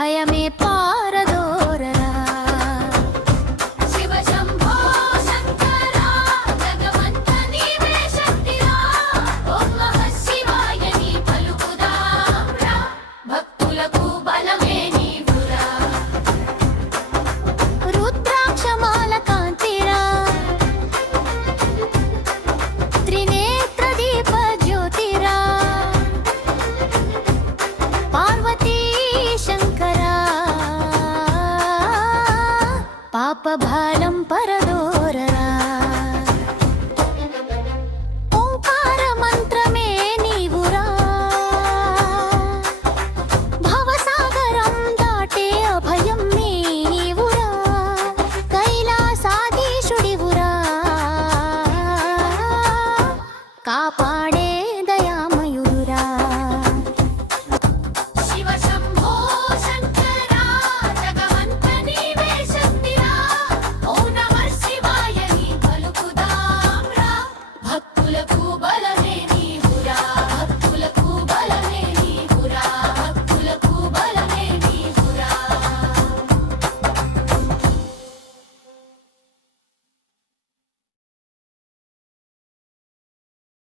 అభయమే పారదోరరా. శివ శంభో శంకర జగవంత నీవే శక్తిరా. ఓం నమః శివాయ నీ పలుకుదాంరా. భక్తులకు బలమే నీవురా. రుద్రాక్షమాల కాంతిరా, త్రినేత్ర దీప జ్యోతిరా. పార్వతీ శంకరా పాప భార